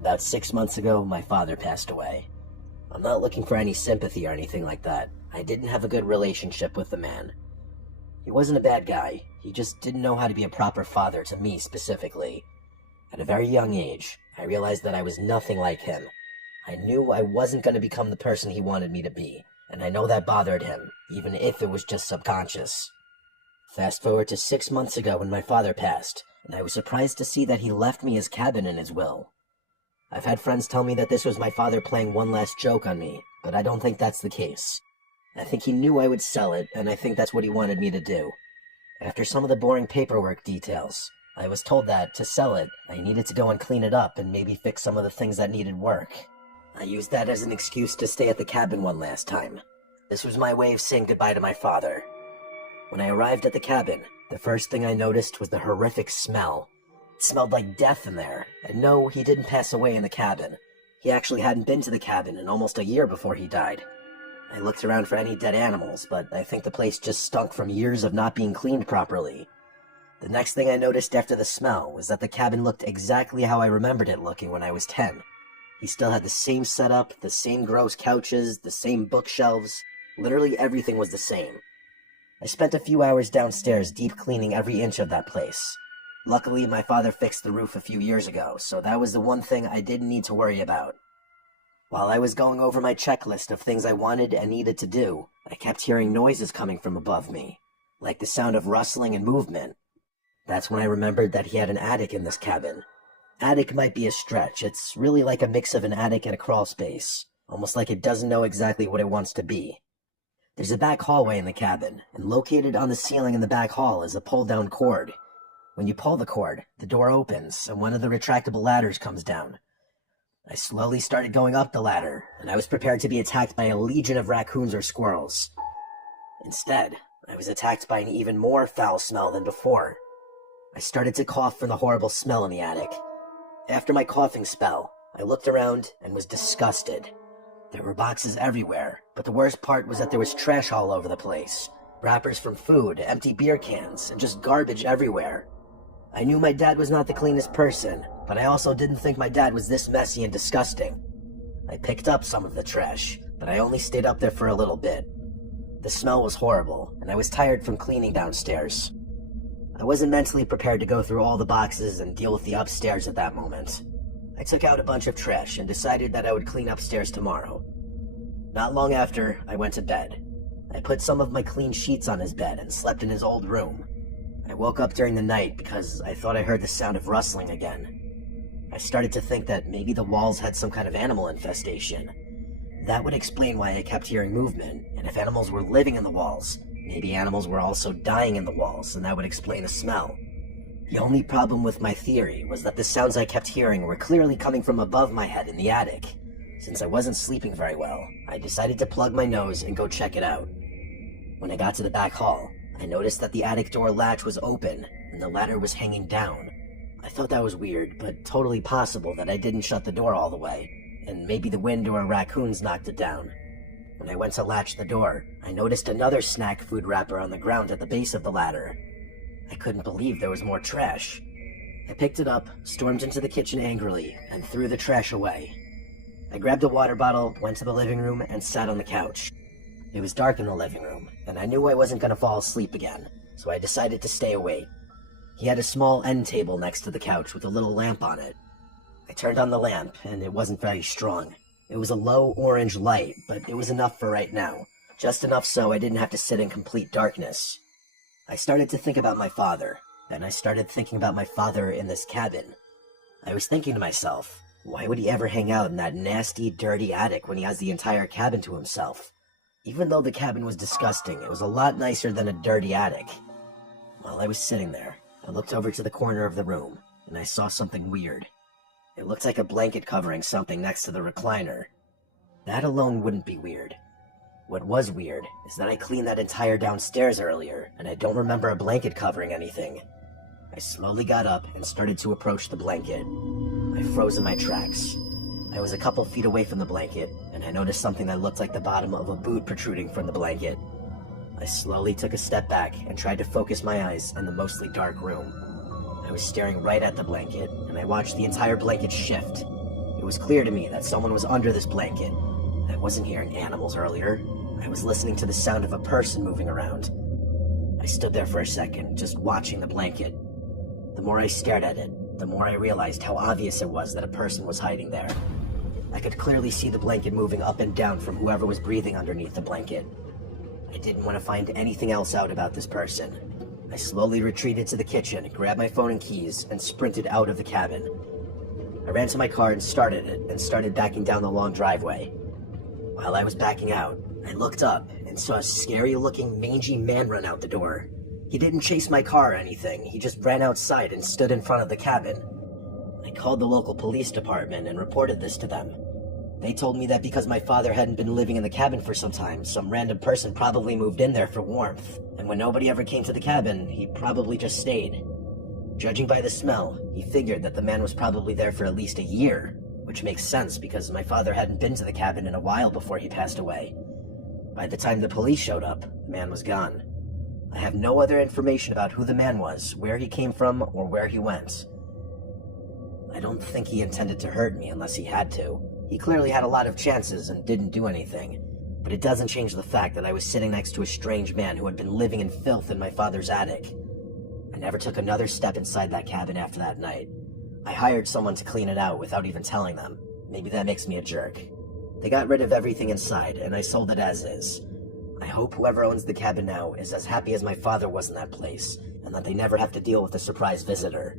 About 6 months ago, my father passed away. I'm not looking for any sympathy or anything like that. I didn't have a good relationship with the man. He wasn't a bad guy, he just didn't know how to be a proper father to me specifically. At a very young age, I realized that I was nothing like him. I knew I wasn't going to become the person he wanted me to be, and I know that bothered him, even if it was just subconscious. Fast forward to 6 months ago when my father passed, and I was surprised to see that he left me his cabin in his will. I've had friends tell me that this was my father playing one last joke on me, but I don't think that's the case. I think he knew I would sell it, and I think that's what he wanted me to do. After some of the boring paperwork details, I was told that, to sell it, I needed to go and clean it up and maybe fix some of the things that needed work. I used that as an excuse to stay at the cabin one last time. This was my way of saying goodbye to my father. When I arrived at the cabin, the first thing I noticed was the horrific smell. It smelled like death in there, and no, he didn't pass away in the cabin. He actually hadn't been to the cabin in almost a year before he died. I looked around for any dead animals, but I think the place just stunk from years of not being cleaned properly. The next thing I noticed after the smell was that the cabin looked exactly how I remembered it looking when I was 10. He still had the same setup, the same gross couches, the same bookshelves. Literally everything was the same. I spent a few hours downstairs deep cleaning every inch of that place. Luckily, my father fixed the roof a few years ago, so that was the one thing I didn't need to worry about. While I was going over my checklist of things I wanted and needed to do, I kept hearing noises coming from above me, like the sound of rustling and movement. That's when I remembered that he had an attic in this cabin. Attic might be a stretch. It's really like a mix of an attic and a crawl space, almost like it doesn't know exactly what it wants to be. There's a back hallway in the cabin, and located on the ceiling in the back hall is a pull-down cord. When you pull the cord, the door opens, and one of the retractable ladders comes down. I slowly started going up the ladder, and I was prepared to be attacked by a legion of raccoons or squirrels. Instead, I was attacked by an even more foul smell than before. I started to cough from the horrible smell in the attic. After my coughing spell, I looked around and was disgusted. There were boxes everywhere, but the worst part was that there was trash all over the place. Wrappers from food, empty beer cans, and just garbage everywhere. I knew my dad was not the cleanest person, but I also didn't think my dad was this messy and disgusting. I picked up some of the trash, but I only stayed up there for a little bit. The smell was horrible, and I was tired from cleaning downstairs. I wasn't mentally prepared to go through all the boxes and deal with the upstairs at that moment. I took out a bunch of trash and decided that I would clean upstairs tomorrow. Not long after, I went to bed. I put some of my clean sheets on his bed and slept in his old room. I woke up during the night because I thought I heard the sound of rustling again. I started to think that maybe the walls had some kind of animal infestation. That would explain why I kept hearing movement, and if animals were living in the walls, maybe animals were also dying in the walls, and that would explain the smell. The only problem with my theory was that the sounds I kept hearing were clearly coming from above my head in the attic. Since I wasn't sleeping very well, I decided to plug my nose and go check it out. When I got to the back hall, I noticed that the attic door latch was open, and the ladder was hanging down. I thought that was weird, but totally possible that I didn't shut the door all the way, and maybe the wind or raccoons knocked it down. When I went to latch the door, I noticed another snack food wrapper on the ground at the base of the ladder. I couldn't believe there was more trash. I picked it up, stormed into the kitchen angrily, and threw the trash away. I grabbed a water bottle, went to the living room, and sat on the couch. It was dark in the living room, and I knew I wasn't going to fall asleep again, so I decided to stay awake. He had a small end table next to the couch with a little lamp on it. I turned on the lamp, and it wasn't very strong. It was a low orange light, but it was enough for right now. Just enough so I didn't have to sit in complete darkness. I started to think about my father. Then I started thinking about my father in this cabin. I was thinking to myself, why would he ever hang out in that nasty, dirty attic when he has the entire cabin to himself? Even though the cabin was disgusting, it was a lot nicer than a dirty attic. While I was sitting there, I looked over to the corner of the room, and I saw something weird. It looked like a blanket covering something next to the recliner. That alone wouldn't be weird. What was weird is that I cleaned that entire downstairs earlier, and I don't remember a blanket covering anything. I slowly got up and started to approach the blanket. I froze in my tracks. I was a couple feet away from the blanket, and I noticed something that looked like the bottom of a boot protruding from the blanket. I slowly took a step back and tried to focus my eyes in the mostly dark room. I was staring right at the blanket, and I watched the entire blanket shift. It was clear to me that someone was under this blanket. I wasn't hearing animals earlier. I was listening to the sound of a person moving around. I stood there for a second, just watching the blanket. The more I stared at it, the more I realized how obvious it was that a person was hiding there. I could clearly see the blanket moving up and down from whoever was breathing underneath the blanket. I didn't want to find anything else out about this person. I slowly retreated to the kitchen, grabbed my phone and keys, and sprinted out of the cabin. I ran to my car and started it, and started backing down the long driveway. While I was backing out, I looked up and saw a scary-looking, mangy man run out the door. He didn't chase my car or anything, he just ran outside and stood in front of the cabin. I called the local police department and reported this to them. They told me that because my father hadn't been living in the cabin for some time, some random person probably moved in there for warmth, and when nobody ever came to the cabin, he probably just stayed. Judging by the smell, he figured that the man was probably there for at least a year, which makes sense because my father hadn't been to the cabin in a while before he passed away. By the time the police showed up, the man was gone. I have no other information about who the man was, where he came from, or where he went. I don't think he intended to hurt me unless he had to. He clearly had a lot of chances and didn't do anything, but it doesn't change the fact that I was sitting next to a strange man who had been living in filth in my father's attic. I never took another step inside that cabin after that night. I hired someone to clean it out without even telling them. Maybe that makes me a jerk. They got rid of everything inside, and I sold it as is. I hope whoever owns the cabin now is as happy as my father was in that place, and that they never have to deal with a surprise visitor.